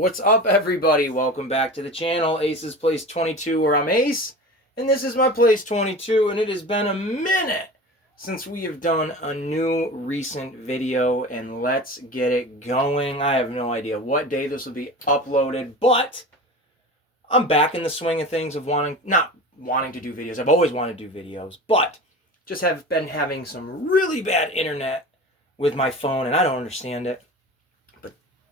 What's up, everybody? Welcome back to the channel, Ace's Place 22, where I'm Ace, and this is my Place 22, and it has been a minute since we have done a new recent video, and let's get it going. I have no idea what day this will be uploaded, but I'm back in the swing of things of not wanting to do videos. I've always wanted to do videos, but just have been having some really bad internet with my phone, and I don't understand it.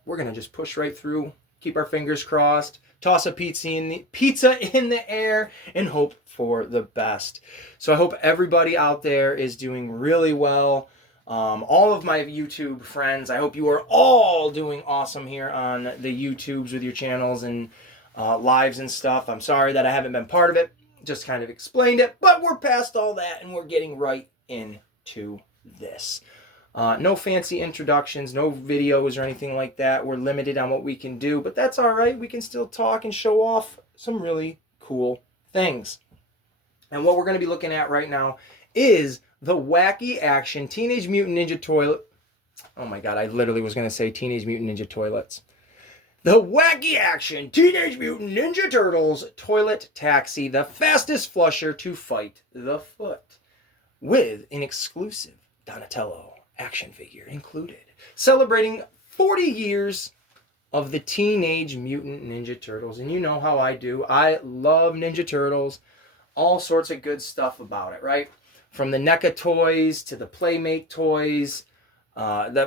We're going to just push right through, keep our fingers crossed, toss a pizza in the air, and hope for the best. So I hope everybody out there is doing really well. All of my YouTube friends, I hope you are all doing awesome here on the YouTubes with your channels and lives and stuff. I'm sorry that I haven't been part of it. Just kind of explained it, but we're past all that and we're getting right into this. No fancy introductions, no videos or anything like that. We're limited on what we can do, but that's all right. We can still talk and show off some really cool things. And what we're going to be looking at right now is the Wacky Action Teenage Mutant Ninja Toilet. Oh my God, I literally was going to say Teenage Mutant Ninja Toilets. The Wacky Action Teenage Mutant Ninja Turtles Toilet Taxi, the fastest flusher to fight the foot, with an exclusive Donatello action figure included, celebrating 40 years of the Teenage Mutant Ninja Turtles. And you know how I do. I love Ninja Turtles. All sorts of good stuff about it, right? From the NECA toys to the Playmate toys,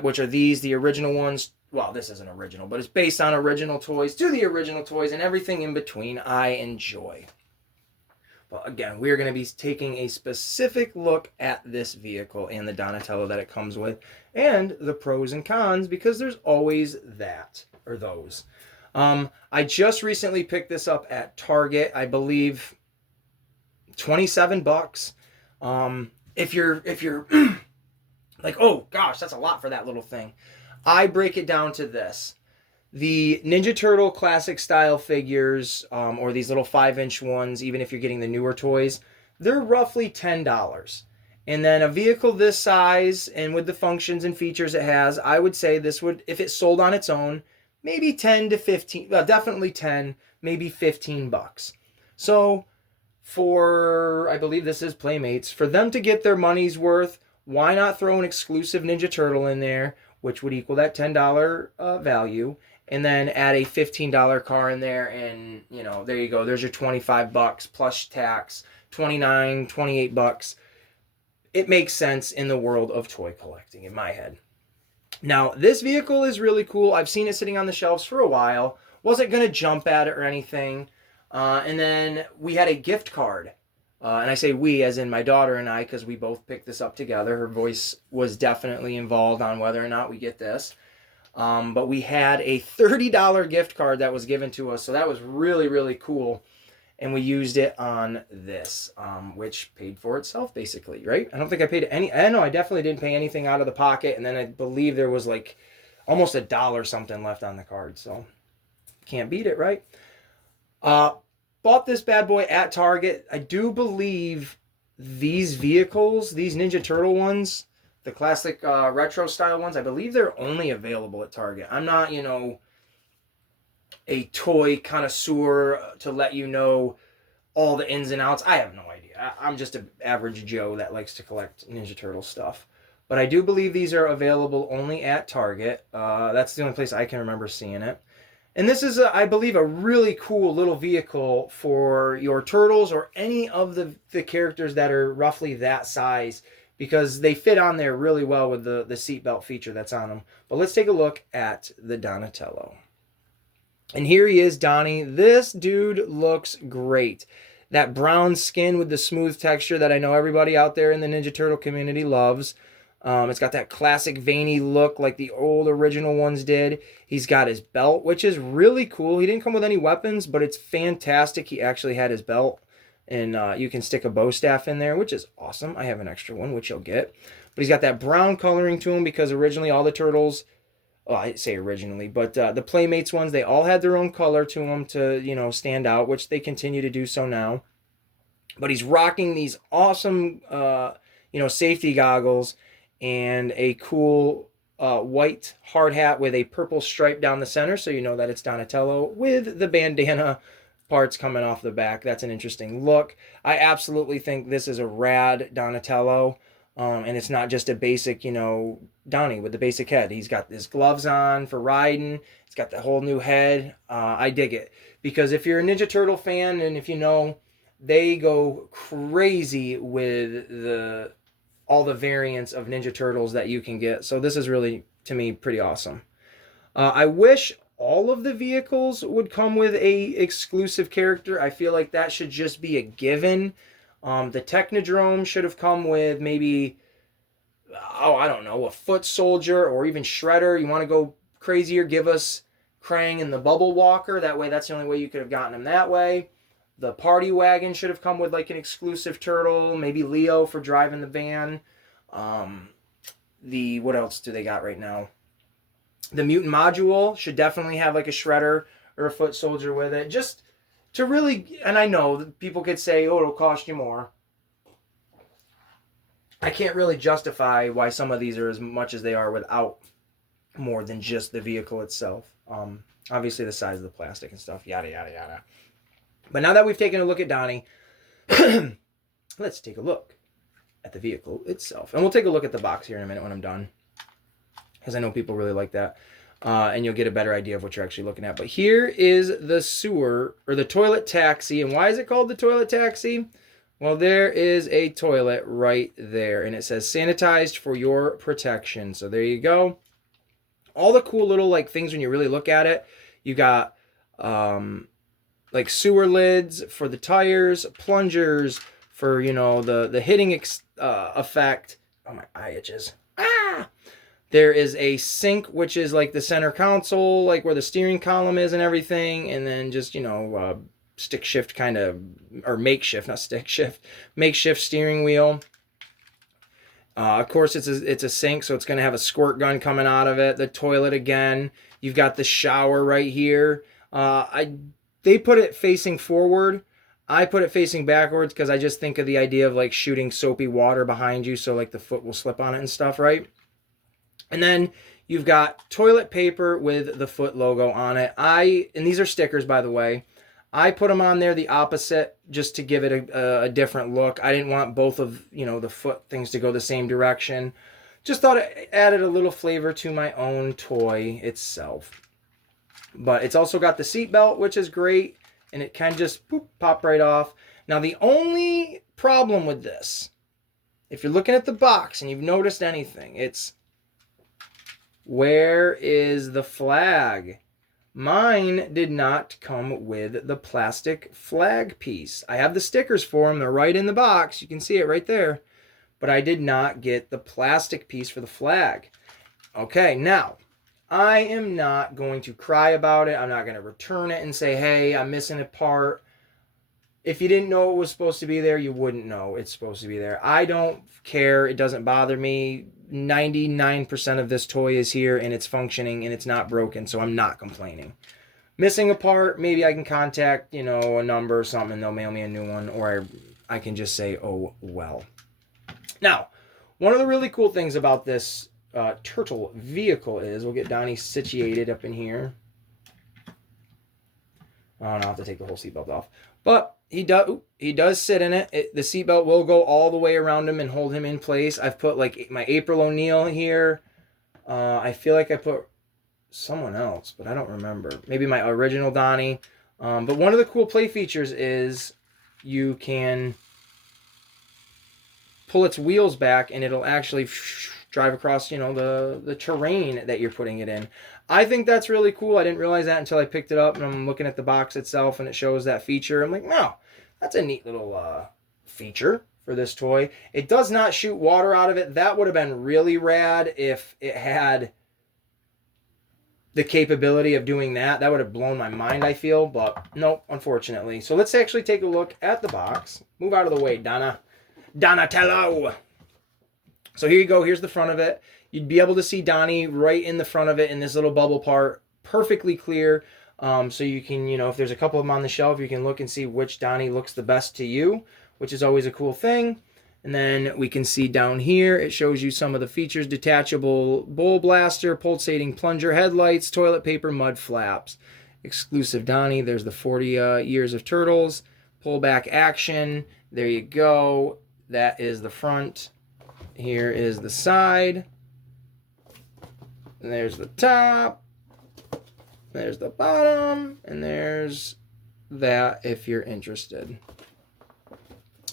which are the original ones. Well, this isn't original, but it's based on original toys, to the original toys, and everything in between I enjoy. Well, again, we're going to be taking a specific look at this vehicle and the Donatello that it comes with, and the pros and cons, because there's always that, or those. I just recently picked this up at Target, I believe $27. If you're like, oh gosh, that's a lot for that little thing. I break it down to this. The Ninja Turtle classic style figures, or these little 5-inch ones, even if you're getting the newer toys, they're roughly $10. And then a vehicle this size and with the functions and features it has, I would say this would, if it sold on its own, maybe 10 to 15, well, definitely 10, maybe $15. So for, I believe this is Playmates, for them to get their money's worth, why not throw an exclusive Ninja Turtle in there, which would equal that $10 value, and then add a $15 car in there, and, you know, there you go. There's your $25 plus tax, $29, $28. It makes sense in the world of toy collecting, in my head. Now, this vehicle is really cool. I've seen it sitting on the shelves for a while. Wasn't going to jump at it or anything. And then we had a gift card. And I say we, as in my daughter and I, because we both picked this up together. Her voice was definitely involved on whether or not we get this. But we had a $30 gift card that was given to us. So that was really, really cool. And we used it on this, which paid for itself, basically, right? I don't think I paid any. I know I definitely didn't pay anything out of the pocket. And then I believe there was like almost $1 something left on the card. So can't beat it, right? Bought this bad boy at Target. I do believe these vehicles, these Ninja Turtle ones, the classic retro style ones, I believe they're only available at Target. I'm not, a toy connoisseur to let you know all the ins and outs. I have no idea. I'm just an average Joe that likes to collect Ninja Turtle stuff. But I do believe these are available only at Target. That's the only place I can remember seeing it. And this is, I believe, a really cool little vehicle for your Turtles or any of the characters that are roughly that size, because they fit on there really well with the seatbelt feature that's on them. But let's take a look at the Donatello. And here he is, Donnie. This dude looks great. That brown skin with the smooth texture that I know everybody out there in the Ninja Turtle community loves. It's got that classic veiny look like the old original ones did. He's got his belt, which is really cool. He didn't come with any weapons, but it's fantastic. He actually had his belt, and you can stick a bow staff in there, which is awesome. I have an extra one, which you'll get. But he's got that brown coloring to him because originally all the Turtles, well, I say originally, but the Playmates ones, they all had their own color to them to, stand out, which they continue to do so now. But he's rocking these awesome, safety goggles and a cool white hard hat with a purple stripe down the center, so you know that it's Donatello, with the bandana parts coming off the back. That's an interesting look. I absolutely think this is a rad Donatello, and it's not just a basic, Donnie with the basic head. He's got his gloves on for riding. It's got the whole new head. I dig it, because if you're a Ninja Turtle fan, and if you know, they go crazy with all the variants of Ninja Turtles that you can get. So this is really, to me, pretty awesome. I wish all of the vehicles would come with a exclusive character. I feel like that should just be a given. The Technodrome should have come with maybe, I don't know, a Foot Soldier or even Shredder. You want to go crazier, give us Krang and the Bubble Walker. That way, that's the only way you could have gotten them that way. The Party Wagon should have come with like an exclusive turtle. Maybe Leo for driving the van. What else do they got right now? The Mutant Module should definitely have like a Shredder or a Foot Soldier with it. Just to really, and I know that people could say, oh, it'll cost you more. I can't really justify why some of these are as much as they are without more than just the vehicle itself. Obviously the size of the plastic and stuff, yada, yada, yada. But now that we've taken a look at Donnie, let's take a look at the vehicle itself. And we'll take a look at the box here in a minute when I'm done, because I know people really like that. And you'll get a better idea of what you're actually looking at. But here is the sewer, or the toilet taxi. And why is it called the toilet taxi? Well, there is a toilet right there. And it says sanitized for your protection. So there you go. All the cool little like things when you really look at it. You got like sewer lids for the tires, plungers for, the hitting effect. Oh, my eye itches. Ah! There is a sink, which is like the center console, like where the steering column is and everything. And then just, stick shift kind of, or makeshift, not stick shift, makeshift steering wheel. Of course, it's a sink, so it's going to have a squirt gun coming out of it. The toilet again. You've got the shower right here. They put it facing forward. I put it facing backwards because I just think of the idea of like shooting soapy water behind you, so like the foot will slip on it and stuff, right? And then you've got toilet paper with the Foot logo on it. And these are stickers, by the way. I put them on there the opposite just to give it a different look. I didn't want both of, the Foot things to go the same direction. Just thought it added a little flavor to my own toy itself. But it's also got the seatbelt, which is great. And it can just pop right off. Now, the only problem with this, if you're looking at the box and you've noticed anything, it's, where is the flag? Mine did not come with the plastic flag piece. I have the stickers for them. They're right in the box. You can see it right there. But I did not get the plastic piece for the flag. Okay, now, I am not going to cry about it. I'm not going to return it and say, hey, I'm missing a part. If you didn't know it was supposed to be there, you wouldn't know it's supposed to be there. I don't care. It doesn't bother me. 99% of this toy is here and it's functioning and it's not broken, so I'm not complaining. Missing a part, maybe I can contact, a number or something and they'll mail me a new one, or I can just say, oh, well. Now, one of the really cool things about this turtle vehicle is, we'll get Donnie situated up in here. Oh, I'll have to take the whole seatbelt off. But he does sit in it. The seatbelt will go all the way around him and hold him in place. I've put like my April O'Neil here. I feel like I put someone else, but I don't remember. Maybe my original Donnie. But one of the cool play features is you can pull its wheels back and it'll actually drive across, the terrain that you're putting it in. I think that's really cool. I didn't realize that until I picked it up and I'm looking at the box itself and it shows that feature. I'm like, no, that's a neat little feature for this toy. It does not shoot water out of it. That would have been really rad if it had the capability of doing that. That would have blown my mind, I feel, but nope, unfortunately. So let's actually take a look at the box. Move out of the way, Donatello. So here you go. Here's the front of it. You'd be able to see Donnie right in the front of it in this little bubble part, perfectly clear. So you can, if there's a couple of them on the shelf, you can look and see which Donnie looks the best to you, which is always a cool thing. And then we can see down here, it shows you some of the features: detachable bowl blaster, pulsating plunger headlights, toilet paper, mud flaps. Exclusive Donnie, there's the 40 years of turtles, pullback action. There you go. That is the front. Here is the side. And there's the top. There's the bottom. And there's that if you're interested.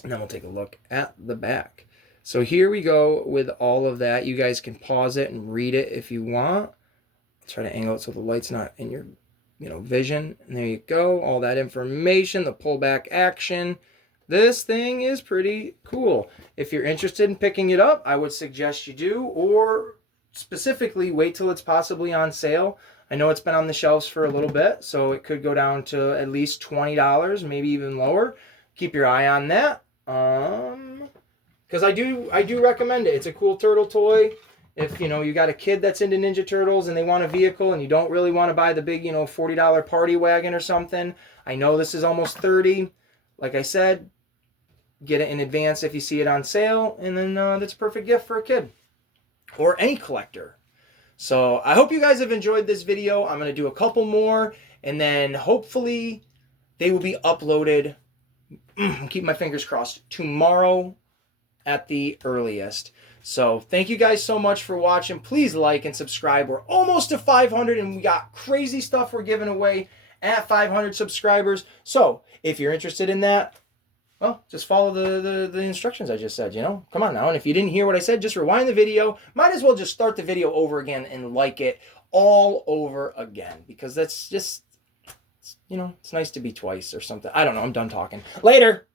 And then we'll take a look at the back. So here we go with all of that. You guys can pause it and read it if you want. I'll try to angle it so the light's not in your vision. And there you go. All that information, the pullback action. This thing is pretty cool. If you're interested in picking it up, I would suggest you do, or specifically wait till it's possibly on sale. I know it's been on the shelves for a little bit, so it could go down to at least $20, maybe even lower. Keep your eye on that. Because I do recommend it. It's a cool turtle toy. If you got a kid that's into Ninja Turtles and they want a vehicle and you don't really want to buy the big $40 party wagon or something, I know this is almost $30. Like I said, get it in advance if you see it on sale, and then that's a perfect gift for a kid or any collector. So I hope you guys have enjoyed this video. I'm going to do a couple more, and then hopefully they will be uploaded, keep my fingers crossed, tomorrow at the earliest. So thank you guys so much for watching. Please like and subscribe. We're almost to 500, and we got crazy stuff we're giving away at 500 subscribers. So if you're interested in that, well, just follow the instructions I just said, Come on now. And if you didn't hear what I said, just rewind the video. Might as well just start the video over again and like it all over again. Because that's just, it's nice to be twice or something. I don't know. I'm done talking. Later.